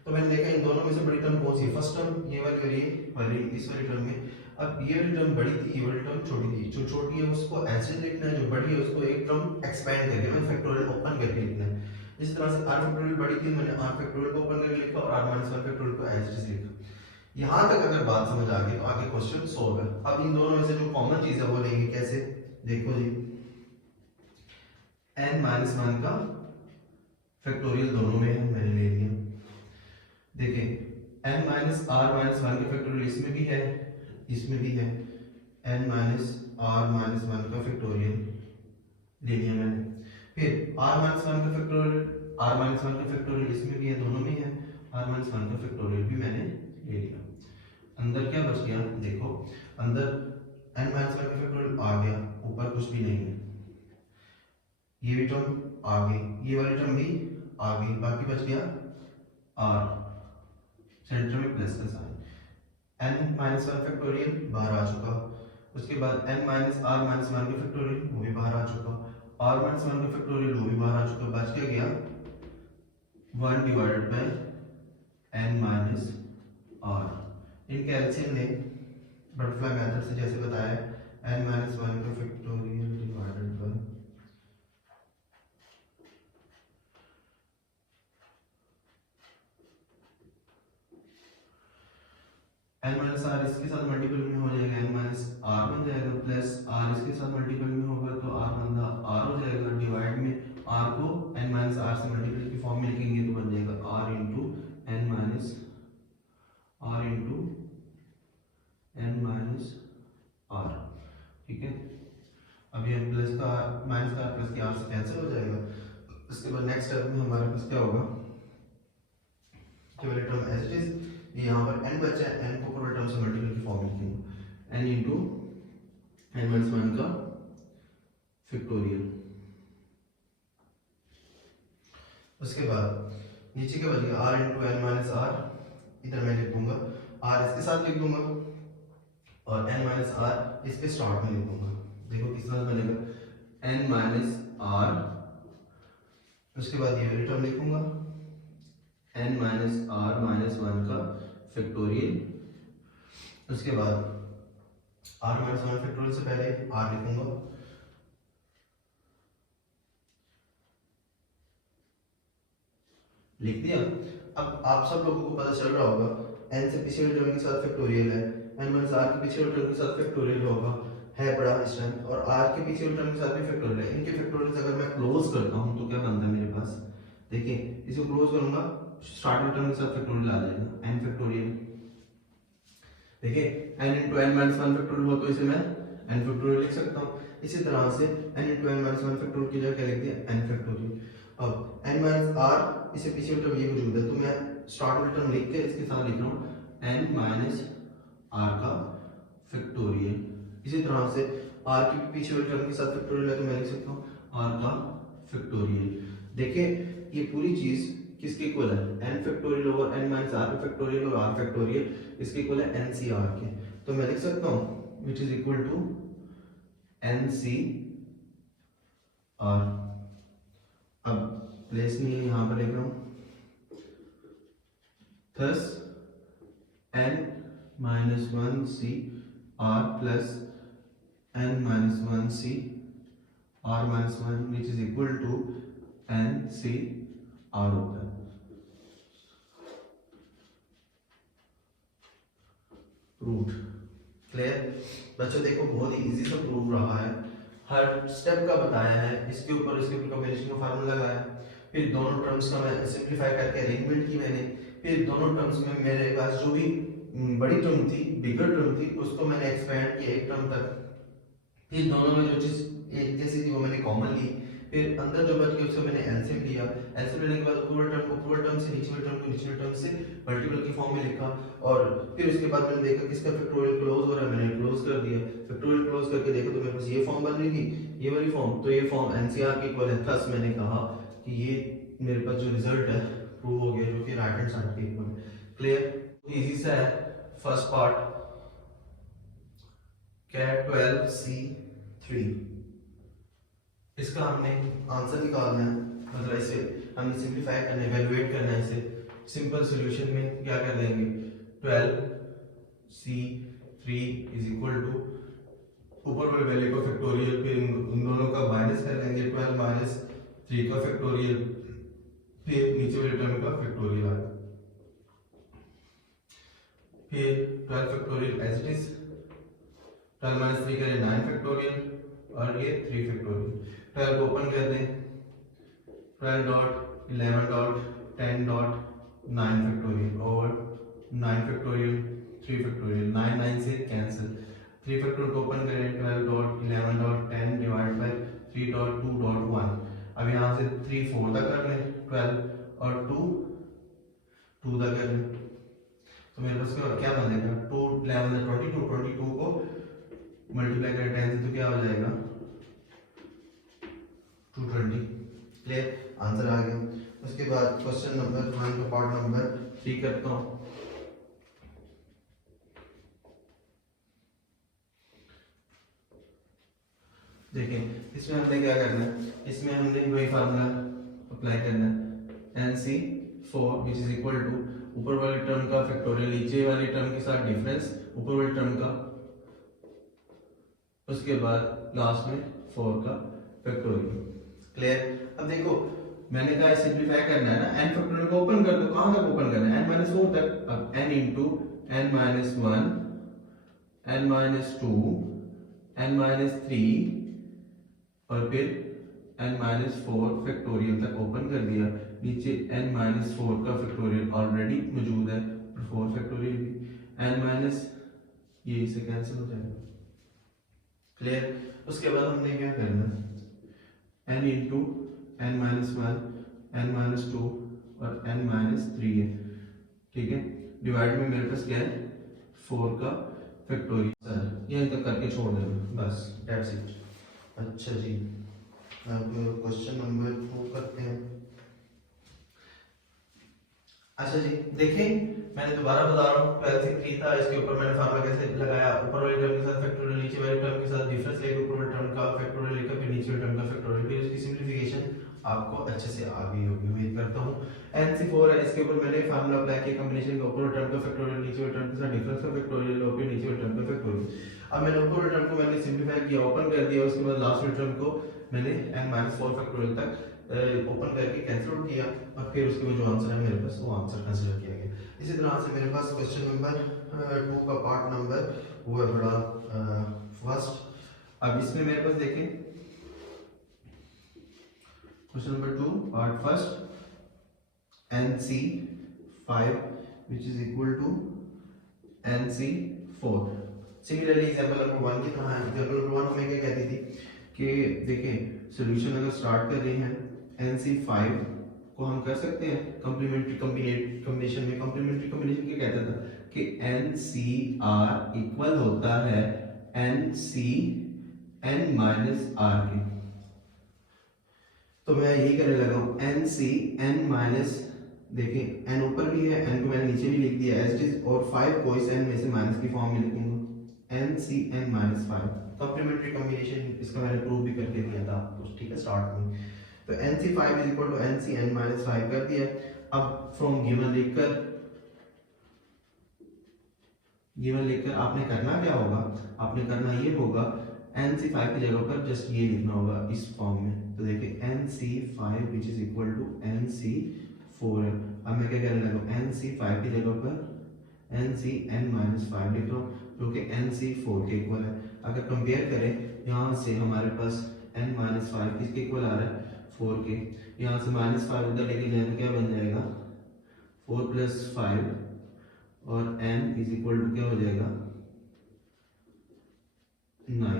तो मैंने देखा इन दोनों में से बड़ी टर्म कौन सी है, फर्स्ट टर्म ये वाली और ये वाली, इस वाली टर्म में, अब ये वाली टर्म बड़ी थी, ये वाली टर्म छोटी थी, जो छोटी है उसको ऐसे लिखना है, जो बड़ी है उसको एक टर्म एक्सपेंड करके मैं फैक्टोरियल ओपन करके लिखना है। इस तरह से r फैक्टोरियल बड़ी थी, मैंने r फैक्टोरियल को ओपन करके लिखा और r माइनस वन फैक्टोरियल को एज इट इज लिखा। यहां तक अगर बात समझ आ गई तो आगे क्वेश्चन सॉल्व है। अब इन दोनों में से जो कॉमन चीज है वो लेंगे कैसे, देखो जी, n माइनस वन का फैक्टोरियल दोनों में है, मैंने ले लिया, देखिए n minus r minus one का फैक्टोरियल इसमें भी है इसमें भी है, n minus r minus one का फैक्टोरियल ले लिया मैंने। फिर आर माइनस वन का फैक्टोरियल, आर माइनस वन का फैक्टोरियल इसमें भी है, दोनों में है, आर माइनस वन का फैक्टोरियल भी मैंने ले लिया। अंदर क्या बच गया, देखो अंदर एन माइनस वन का फैक्टोरियल आ गया, ऊपर कुछ भी नहीं है, ये भी टर्म आ गई, ये वाली टर्म भी आ गई, बाकी बच गया आर, सेंटर में प्लस का sign, n minus one factorial बाहर आ चुका। उसके बाद n minus r minus one का फैक्टोरियल वो भी बाहर आ चुका, आर माइनस वन का फैक्टोरियल वो भी बाहर आ चुका, बच क्या गया 1 divided by n minus r. इनके एलसीएम ने बटरफ्लाई मेथड से जैसे बताया, एन माइनस वन का factorial divided by n minus r इसके साथ मल्टीपल में हो जाएगा, एन माइनस आर बन जाएगा, प्लस आर इसके साथ मल्टीपल में होगा तो आर बंदा आर हो जाएगा, डिवाइड में आर को एन माइनस आर से मल्टीपल की फॉर्म में लिखेंगे तो बन जाएगा r into n minus r into n minus r. ठीक है, अभी हम प्लस का माइनस का प्लस के आर से कैंसिल हो जाएगा। उसके बाद नेक्स्ट स्टेप में हमारे पास क्या होगा, केवल टर्म एज इट इज, यहाँ पर n बचा है, n को पूरे टर्म से मल्टीपल की फॉर्म में लिखेंगे, n into n minus one का फैक्टोरियल। उसके बाद नीचे क्या बचेगा, r into n minus r, इधर मैं लिख दूंगा r इसके साथ लिख दूंगा और n माइनस आर इसके स्टार्ट में लिख दूंगा। देखो किस तरह बनेगा, n माइनस आर, उसके बाद ये वाली टर्म लिखूंगा n minus r minus one का फैक्टोरियल। उसके बाद r माइनस वन फैक्टोरियल से पहले r लिखूंगा, लिख दिया। अब आप सब लोगों को पता चल रहा होगा n से पीछे वाले टर्म के साथ फैक्टोरियल है, n माइनस r के पीछे वाले टर्म के साथ फैक्टोरियल होगा, है बड़ा डिस्टेंस, और r के पीछे वाले टर्म के साथ भी फैक्टोरियल है। इनके फैक्टोरियल अगर मैं क्लोज करता हूं तो क्या बनता है मेरे पास, देखिए इसको क्लोज करूंगा, स्टार्टिंग टर्म के साथ फैक्टोरियल आ जाएगा n फैक्टोरियल। देखिए n into n minus one factorial हो तो इसे मैं n फैक्टोरियल लिख सकता हूँ। इसी तरह से n into n minus one factorial की जगह क्या लिख दिया, n फैक्टोरियल। अब n माइनस r इसे पीछे वाली टर्म ये मौजूद है तो मैं स्टार्ट वाली टर्म लिख के इसके साथ लिख रहा हूँ n माइनस r का फैक्टोरियल। इसी तरह से r के पीछे वाली टर्म के साथ फैक्टोरियल है तो मैं लिख सकता हूँ r का फैक्टोरियल। देखिए ये पूरी चीज किसके इक्वल है, n factorial over n minus r factorial और r फैक्टोरियल इसके इक्वल है ncr के, तो मैं लिख सकता हूँ which is equal to ncr। अब प्लेस नहीं है, यहाँ पर लिख रहा हूँ, thus n minus one c r plus n minus one c r minus one which is equal to ncr होता है। प्रूव्ड, क्लियर बच्चों, देखो बहुत ही इजी सा प्रूव रहा है, हर स्टेप का बताया है, इसके ऊपर कॉम्बिनेशन का फार्मूला लगाया, फिर दोनों टर्म्स का मैं सिंपलीफाई करके अरेंजमेंट की मैंने, फिर दोनों टर्म्स में मेरे पास जो भी बड़ी टर्म थी, बिगर टर्म थी, उसको मैंने एक्सपेंड किया एक टर्म तक, फिर दोनों में जो चीज एक जैसी थी वो मैंने कॉमन ली, फिर अंदर जो बच गया उससे मैंने एलसीएम लिया, एलसीएम लेने के बाद ऊपर टर्म को ऊपर टर्म से नीचे टर्म को नीचे टर्म से मल्टीपल की फॉर्म में लिखा, और फिर उसके बाद मैंने देखा किसका फैक्टोरियल क्लोज हो रहा है, मैंने क्लोज कर दिया, फैक्टोरियल क्लोज करके देखा तो मेरे पास ये फॉर्म बन रही थी, ये वाली फॉर्म, तो ये फॉर्म एनसीआर के इक्वल है, थस मैंने कहा कि ये मेरे पास जो रिजल्ट है प्रूव हो गया, जो कि राइट हैंड साइड के इक्वल है। क्लियर, इजी सा है फर्स्ट पार्ट। कैट 12C3 इसका हमने आंसर निकालना है, मतलब इसे हमें सिंपलीफाई करना है, इवैल्यूएट करना है इसे। सिंपल सॉल्यूशन में क्या कर देंगे, 12C3 इज इक्वल टू ऊपर वाले वैल्यू का फैक्टोरियल, फिर उन दोनों का माइनस कर देंगे, 12 माइनस 3 का फैक्टोरियल, फिर नीचे वाले टर्म का फैक्टोरियल आएगा, फिर 12 factorial as it is, 12 minus 3 करें 9 फैक्टोरियल, और ये 3 फैक्टोरियल। 12 को ओपन कर दें, 12 डॉट 11 डॉट 10 डॉट 9 फैक्टोरियल, और 9 फैक्टोरियल 3 फैक्टोरियल, 9 9 से कैंसिल, 3 फैक्टोरियल को ओपन करें 12.11.10 डिवाइड बाय 3.2.1। अब यहाँ से 3 4 तक कर लें 12 और 2 2 तक कर लें, तो मेरे पास क्या बनेगा 2 11 22 को मल्टीप्लाई करें 10 से तो क्या हो जाएगा 220। क्लियर, आंसर आ गया। उसके बाद क्वेश्चन नंबर 1 का पार्ट नंबर 3 करता हूँ। देखें इसमें हमने क्या करना है, इसमें हमने वही फार्मूला अप्लाई करना है NC4 which is equal to ऊपर वाले टर्म का फैक्टोरियल नीचे वाले टर्म के साथ डिफरेंस ऊपर वाले टर्म का, उसके बाद लास्ट में 4 का फैक्टोरियल। क्लियर, अब देखो मैंने कहा सिंपलीफाई करना है ना, n फैक्टोरियल को ओपन कर दो, कहां तक ओपन करना है n 4 तक। अब n into n minus 1 n minus 2 n minus 3 और फिर n माइनस 4 फैक्टोरियल तक ओपन कर दिया। नीचे n माइनस 4 का फैक्टोरियल ऑलरेडी मौजूद है और 4 फैक्टोरियल भी n माइनस, ये इससे कैंसिल हो जाएगा। क्लियर, उसके बाद हमने क्या करना n into n minus 1 n minus 2 और n माइनस 3 है, ठीक है। डिवाइड में मेरे पास क्या है 4 का फैक्टोरियल, यहीं तक करके छोड़ देना बस, दैट्स इट। अच्छा जी, अब क्वेश्चन नंबर 2 करते हैं। अच्छा जी देखें, मैंने दोबारा बता रहा हूँ 12 से 3 था, इसके ऊपर मैंने फार्मूला कैसे लगाया, ऊपर वाले टर्म के साथ फैक्टोरियल नीचे वाले टर्म के साथ डिफरेंस लेकर ऊपर वाले टर्म का फैक्टोरियल लेकर फिर नीचे वाले टर्म का फैक्टोरियल, फिर उसकी सिंपलीफिकेशन आपको अच्छे से आ गई होगी उम्मीद करता हूँ। NC4 है, इसके ऊपर मैंने फार्मूला अप्लाई किया कॉम्बिनेशन का ऊपर वाले टर्म का फैक्टोरियल नीचे वाले टर्म के साथ डिफरेंस का फैक्टोरियल और फिर नीचे वाले टर्म का फैक्टोरियल। अब मैंने ऊपर वाले टर्म को मैंने सिंपलीफाई किया, ओपन कर दिया, उसके बाद लास्ट वाले टर्म को मैंने n-4 फैक्टोरियल तक ओपन करके कैंसिल आउट किया और फिर उसके बाद जो आंसर है मेरे पास वो आंसर कंसीडर किया गया। इसी तरह से मेरे पास क्वेश्चन नंबर 2 का पार्ट नंबर वो है बड़ा फर्स्ट। अब इसमें मेरे पास देखें question number 2 part first NC5 which is equal to NC4। Similarly example number 1 की तरह है। एग्जांपल नंबर 1 हमें क्या कहती थी कि देखें सॉल्यूशन अगर स्टार्ट कर रहे हैं NC5 को हम कर सकते हैं कॉम्प्लीमेंट्री कॉम्बिनेशन में। कॉम्प्लीमेंट्री कॉम्बिनेशन क्या कहता था कि NCR इक्वल होता है NCN-R के। तो मैं यही करने लगा हूँ NCN- देखें n ऊपर भी है, n को मैंने नीचे भी लिख दिया एज इट इज, और 5 को इस n में से माइनस की फॉर्म में लिखूंगा NCN-5। कॉम्प्लीमेंट्री कॉम्बिनेशन इसका मैंने प्रूव भी करके दिया था आपको, ठीक है, स्टार्ट में। तो NC5 is equal to NCN-5 कर दिया। अब फ्रॉम गिवन लिखकर आपने करना क्या होगा, आपने करना ये होगा NC5 की जगह पर जस्ट ये लिखना होगा इस फॉर्म में। तो देखिए NC5 which is equal to NC4 है। अब मैं क्या करने लगा NC5 की जगह पर NCN-5 लिख रहा हूँ जो कि NC4 के इक्वल है। अगर कंपेयर करें यहाँ से हमारे पास n-5 किसके इक्वल आ रहा है 4 के, यहाँ से -5 इधर लेके जाए तो क्या बन जाएगा 4 + 5 और n इज इक्वल टू क्या हो जाएगा 9।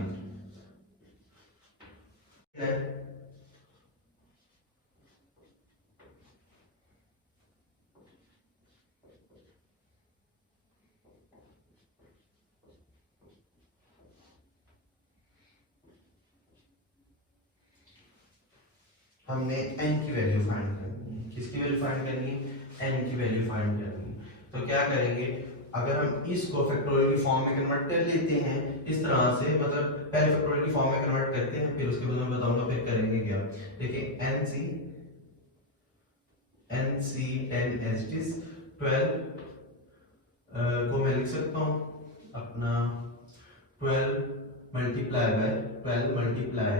हमने n की वैल्यू फाइंड करनी है। किसकी वैल्यू फाइंड करनी है, n की वैल्यू फाइंड करनी है। तो क्या करेंगे, अगर हम इसको फैक्टोरियल की फॉर्म में कन्वर्ट कर लेते हैं इस तरह से, मतलब पहले फैक्टोरियल की फॉर्म में कन्वर्ट करते हैं फिर उसके बाद मैं बताऊंगा फिर करेंगे क्या। देखिए NC10 एज इट इज 12 को मैं लिख सकता हूँ अपना 12 मल्टीप्लाई बाय 12 मल्टीप्लाई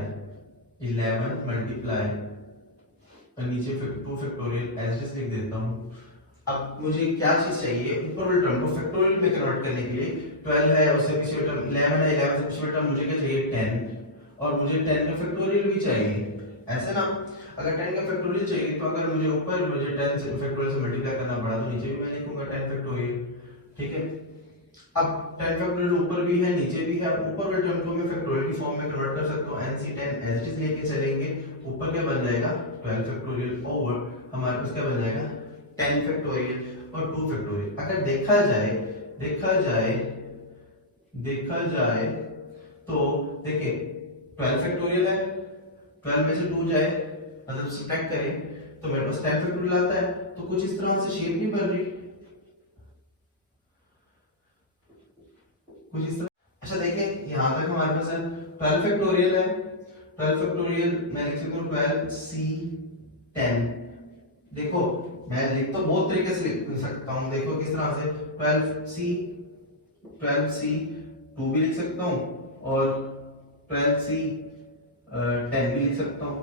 11 मल्टीप्लाई नीचे 2 फैक्टोरियल एज इट इज लिख देता हूँ। अब मुझे क्या चीज चाहिए, ऊपर वाले टर्म को फैक्टोरियल में कन्वर्ट करने के लिए 12 है उससे पिछले टर्म 11 है, 11 से पिछले टर्म मुझे क्या चाहिए 10, और मुझे 10 का फैक्टोरियल भी चाहिए, ऐसा ना। अगर 10 का फैक्टोरियल चाहिए तो अगर मुझे ऊपर मुझे 10 से फैक्टोरियल से मल्टीप्लाई करना पड़ा तो नीचे भी मैं लिखूंगा 10 फैक्टोरियल, ठीक है। अब 10 फैक्टोरियल ऊपर भी है नीचे भी है, ऊपर वाले टर्म को मैं फैक्टोरियल की फॉर्म में कन्वर्ट कर सकता हूँ, nc10 एज इट इज लेके चलेंगे, ऊपर क्या बन जाएगा 12 फैक्टोरियल ओवर हमारे पास क्या बन जाएगा 10 फैक्टोरियल और 2 फैक्टोरियल। अगर देखा जाए तो देखिए 12 फैक्टोरियल है, 12 में से 2 जाए मतलब सब्ट्रैक्ट करें तो मेरे पास 10 फैक्टोरियल आता है, तो कुछ इस तरह से शेप नहीं बन रही, कुछ इस तरह। अच्छा देखिए यहां तक हमारे पास है 12 फैक्टोरियल है, 12 फैक्टोरियल मैं लिख सकता हूं 12c10। देखो मैं लिख तो बहुत तरीके से लिख सकता हूं, देखो किस तरह से 12c 2 भी लिख सकता हूं और 12c 10 भी लिख सकता हूं।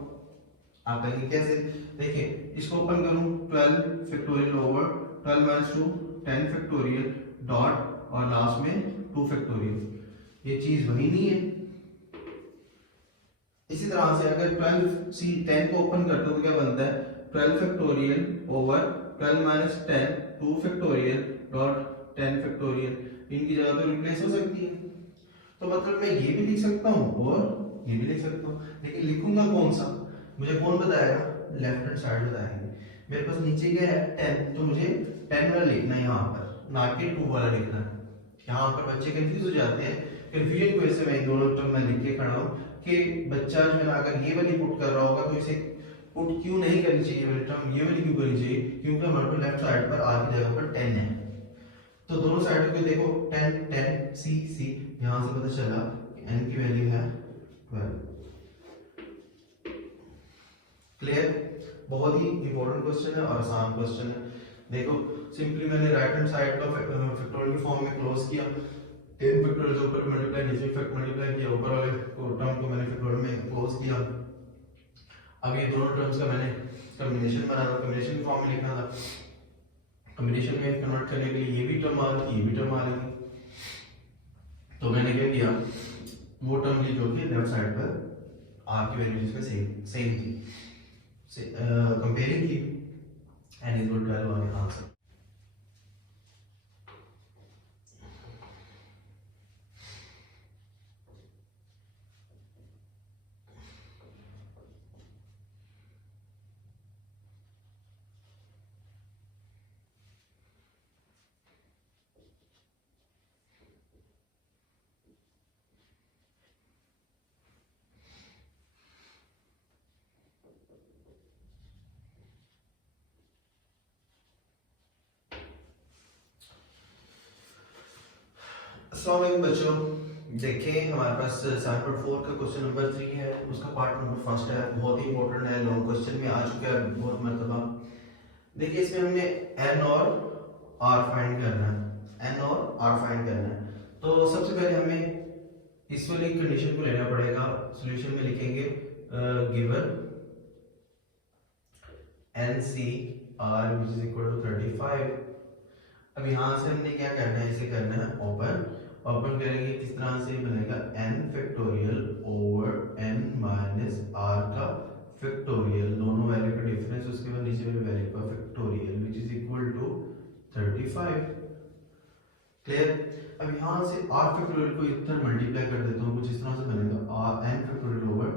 आप कहेंगे कैसे, देखिए इसको ओपन करूं 12 factorial over 12 minus 2 10 factorial dot और लास्ट में 2 फैक्टोरियल, ये चीज वही नहीं है। इसी तरह से अगर 12c10 को ओपन करते हो तो क्या बनता है 12 factorial over 12 minus 10 2 factorial dot 10 factorial, इनकी जगह तो रिप्लेस हो सकती है। तो मतलब मैं ये भी लिख सकता हूँ और ये भी लिख सकता हूँ, लेकिन लिखूंगा कौन सा मुझे कौन बताएगा, लेफ्ट हैंड साइड बताएंगे। मेरे पास नीचे क्या है 10, तो मुझे 10 वाला लिखना है यहाँ पर, ना कि 2 वाला लिखना है। यहाँ पर बच्चे कंफ्यूज हो जाते हैं, कंफ्यूजन की वजह से मैं दोनों टर्म में लिख के खड़ा हूँ कि बच्चा जो है ना अगर ये वाली पुट कर रहा होगा तो इसे पुट क्यों नहीं करनी चाहिए वाली टर्म, ये वाली क्यों करनी चाहिए, क्योंकि हमारे पास लेफ्ट साइड पर आर की जगह पर 10 है। तो दोनों साइड पे देखो 10 10 सी सी, यहाँ से पता चला कि n की वैल्यू है 12। क्लियर, बहुत ही इंपॉर्टेंट क्वेश्चन है और आसान क्वेश्चन है। देखो सिंपली मैंने राइट हैंड साइड का फैक्टोरियल की फॉर्म में क्लोज किया, 10 फैक्टोरियल जो ऊपर मल्टीप्लाई नीचे मल्टीप्लाई किया, ऊपर वाले टर्म को मैंने फैक्टोरियल में क्लोज किया। अब ये दोनों टर्म्स का मैंने कॉम्बिनेशन बनाना, कॉम्बिनेशन की फॉर्म में लिखना था, कॉम्बिनेशन में कन्वर्ट करने के लिए ये भी टर्म आ रही थी ये भी टर्म आ रही थी, तो मैंने क्या किया वो टर्म ली जो कि लेफ्ट साइड पर आर की वैल्यू जिसमें सेम थी, कंपेयरिंग की n इज इक्वल टू 12 आगे आंसर। अस्सलाम वालेकुम बच्चों, देखें हमारे पास 7.4 का क्वेश्चन नंबर 3 है, उसका पार्ट नंबर फर्स्ट है, बहुत ही इंपॉर्टेंट है, लॉन्ग क्वेश्चन में आ चुका है बहुत मरतबा। देखिए इसमें हमने n और r फाइंड करना है, n और r फाइंड करना है। तो सबसे पहले हमें इस वाली कंडीशन को लेना पड़ेगा, सॉल्यूशन में लिखेंगे given NCR which is equal to 35। अब यहाँ से हमने क्या करना है, इसे करना है ओपन करेंगे, किस तरह से बनेगा n factorial over n minus r का फैक्टोरियल, दोनों वैल्यू का डिफरेंस, उसके बाद नीचे वाली वैल्यू का factorial which is equal to 35। Clear. अब यहाँ से r फैक्टोरियल को इधर मल्टीप्लाई कर देता हूँ, कुछ इस तरह से बनेगा r n factorial over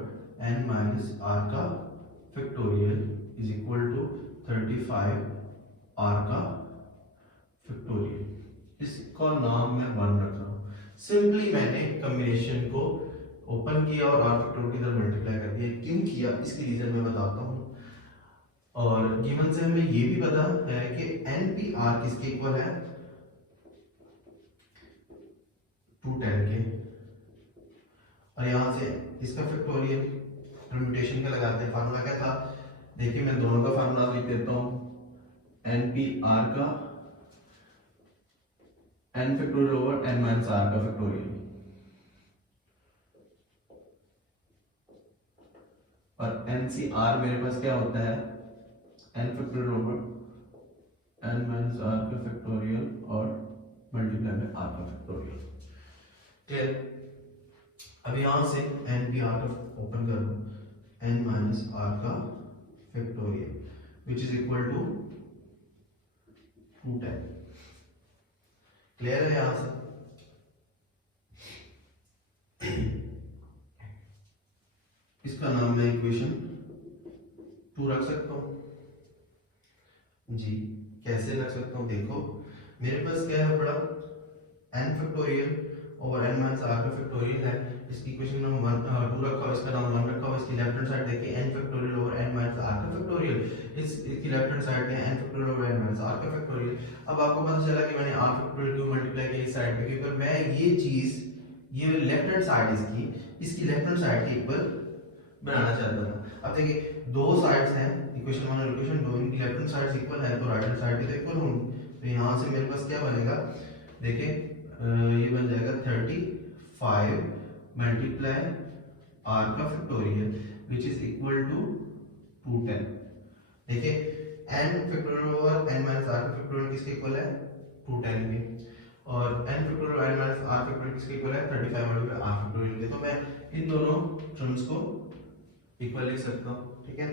n minus r का factorial is equal to 35 r का फैक्टोरियल। इसका नाम मैं 1 रख रहा हूँ। सिंपली मैंने कॉम्बिनेशन को ओपन किया और r फैक्टोरियल की तरफ मल्टीप्लाई कर दिया। क्यों किया इसकी रीजन मैं बताता हूँ। और गिवन से हमें ये भी पता है कि NPR किसके इक्वल है 210 के, और यहाँ से इसका फैक्टोरियल परम्यूटेशन का लगाते हैं। फार्मूला क्या था, देखिए मैं दोनों का फार्मूला लिख देता हूँ, NPR का n factorial over n minus r का फैक्टोरियल, और NCR मेरे पास क्या होता है n factorial over n minus r का फैक्टोरियल और मल्टीप्लाई में r का फैक्टोरियल। क्लियर। अब यहाँ से NPR का ओपन करो, n माइनस r का factorial which is equal to 210। Clear है यहाँ से। इसका नाम मैं इक्वेशन 2 रख सकता हूँ जी। कैसे रख सकता हूँ, देखो मेरे पास क्या है बड़ा, n factorial over n minus r का फैक्टोरियल है। इसकी इक्वेशन नंबर 2 रखा हुआ, इसका नाम 1 रखा हुआ। इसकी लेफ्ट हैंड साइड देखिए n factorial over n minus r का फैक्टोरियल, इसकी लेफ्ट हैंड साइड में n factorial over n minus r का फैक्टोरियल। अब आपको पता चला कि मैंने r फैक्टोरियल क्यों मल्टीप्लाई किया इस साइड पे, क्योंकि मैं ये चीज, ये लेफ्ट हैंड साइड इसकी लेफ्ट हैंड साइड के इक्वल बनाना चाहता था। अब देखिए दो साइड्स हैं, इक्वेशन 1 और इक्वेशन 2, इनकी लेफ्ट हैंड साइड्स इक्वल है तो राइट हैंड साइड भी तो इक्वल होंगी। तो यहाँ से मेरे पास क्या बनेगा, देखिए ये बन जाएगा 35 मल्टीप्लाई r का factorial which is equal to 210। देखिए n factorial over n minus r का फैक्टोरियल किसके इक्वल है, 210 के, और n factorial n minus r factorial किसके इक्वल है, 35 मल्टीप्लाई r फैक्टोरियल के। तो मैं इन दोनों टर्म्स को इक्वल लिख सकता हूँ, ठीक है।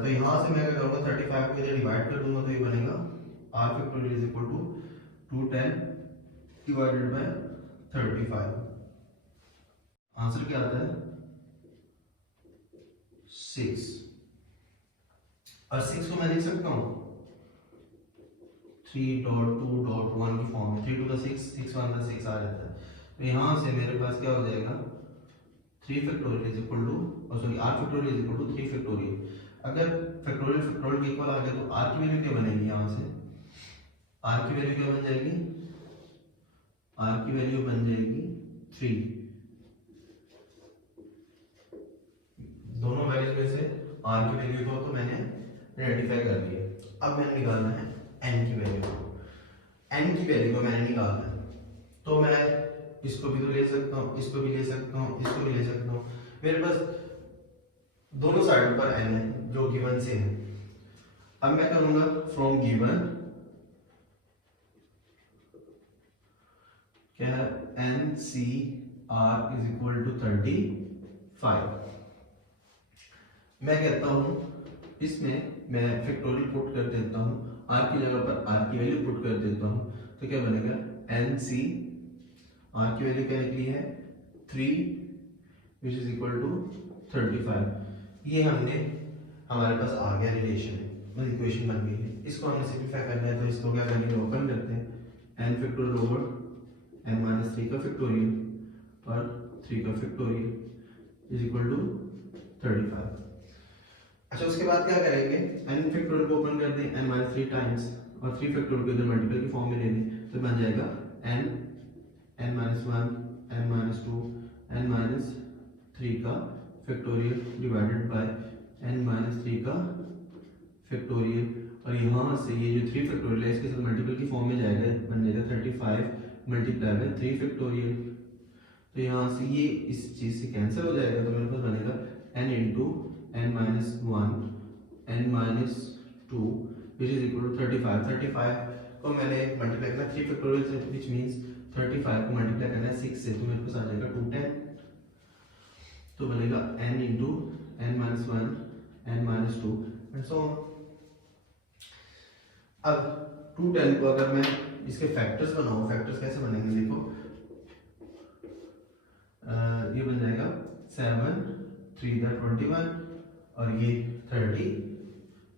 तो यहाँ से मैं क्या करूँगा, 35 को इधर डिवाइड कर दूंगा तो ये बनेगा r factorial is equal to 210 divided by 35। Answer क्या आता है 6, और 6 को मैं लिख सकता हूँ 3.2.1 की फॉर्म में, 3 टू द 6, 6 1 द 6 आ जाता है। तो यहाँ से मेरे पास क्या हो जाएगा, 3 factorial is equal to, sorry r factorial is equal to 3 factorial. अगर फैक्टोरियल फैक्टोरियल के इक्वल आ गया तो r की वैल्यू क्या बनेगी, यहाँ से r की वैल्यू क्या बन जाएगी, r की वैल्यू बन जाएगी 3। दोनों वैल्यूज में से r की वैल्यू को तो मैंने आइडेंटिफाई कर लिया। अब मैंने निकालना है n की वैल्यू को, n की वैल्यू को मैंने निकालना है। तो मैं इसको भी तो ले सकता हूँ, इसको भी ले सकता हूँ, इसको भी ले सकता हूँ। मेरे पास दोनों साइड पर n है जो गिवन से है। अब मैं करूंगा फ्रॉम गिवन क्या है, n c r is equal to 35। मैं कहता हूं इसमें मैं फैक्टोरियल पुट कर देता हूं, r की जगह पर r की वैल्यू पुट कर देता हूं, तो क्या बनेगा n c, r की वैल्यू क्या निकली है 3 विच इज इक्वल टू 35। ये हमने, हमारे पास आ गया रिलेशन है, मतलब इक्वेशन बन गई है। इसको हमें सिंपलीफाई करना है तो इसको क्या करेंगे, ओपन करते हैं, n factorial over n minus 3 का फैक्टोरियल और 3 का फैक्टोरियल इज इक्वल टू 35। अच्छा उसके बाद क्या करेंगे, n फैक्टोरियल को ओपन कर दें n माइनस 3 टाइम्स और 3 फैक्टोरियल को इधर मल्टीपल की फॉर्म में ले लें, तो बन जाएगा n minus 1 n minus 2 n minus 3 का factorial divided bye n minus 3 का फैक्टोरियल। और यहाँ से ये जो 3 फैक्टोरियल है इसके साथ मल्टीपल की फॉर्म में जाएगा, बन जाएगा 35 मल्टीप्लाई बाय 3 फैक्टोरियल। तो यहाँ से ये इस चीज से कैंसिल हो जाएगा, तो मेरे पास बनेगा n into n minus 1 n minus 2 which is equal to 35। 35 को मैंने मल्टीप्लाई करना 3 फैक्टोरियल से, विच मींस 35 को मल्टीप्लाई करना है 6 से, तो मेरे पास आ जाएगा 210। तो बनेगा n into n minus 1 n minus 2 and so on. अब 210 को अगर मैं इसके फैक्टर्स बनाऊं, फैक्टर्स कैसे बनेंगे देखो, ये बन जाएगा 7 3 द 21 और ये 30,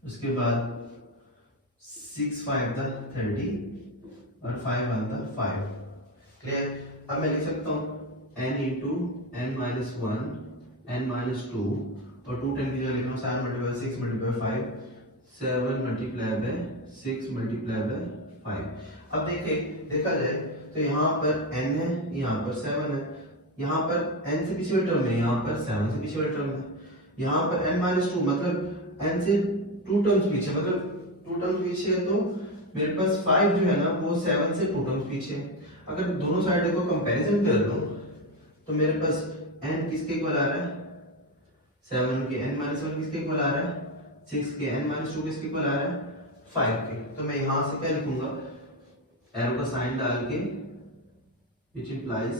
उसके बाद 6 5 द 30 और 5 1 द 5। क्लियर। अब मैं लिख सकता हूँ n into n minus 1 n minus 2 और 210 की जगह लिख रहा हूँ 7 multiply 6 multiply 5, 7 multiply by 6 multiply by 5। अब देखिए देखा जाए तो यहाँ पर n है, यहाँ पर 7 है, यहाँ पर n से पीछे वाली टर्म है, यहाँ पर 7 से पीछे वाली टर्म है, यहाँ पर n माइनस 2 मतलब n से 2 टर्म्स पीछे, मतलब 2 टर्म्स पीछे है, तो मेरे पास 5 जो है ना वो 7 से 2 टर्म्स पीछे है। अगर दोनों साइड को कंपैरिजन कर लो तो मेरे पास n किसके इक्वल आ रहा है, 7 के n माइनस 1 किसके इक्वल आ रहा है, 6 के n माइनस 2 किसके इक्वल आ रहा है, 5 के। तो मैं यहाँ से क्या लिखूंगा, एरो का साइन डाल के, विच इंप्लाइज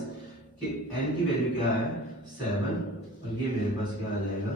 कि n की वैल्यू क्या है 7 और ये मेरे पास क्या आ जाएगा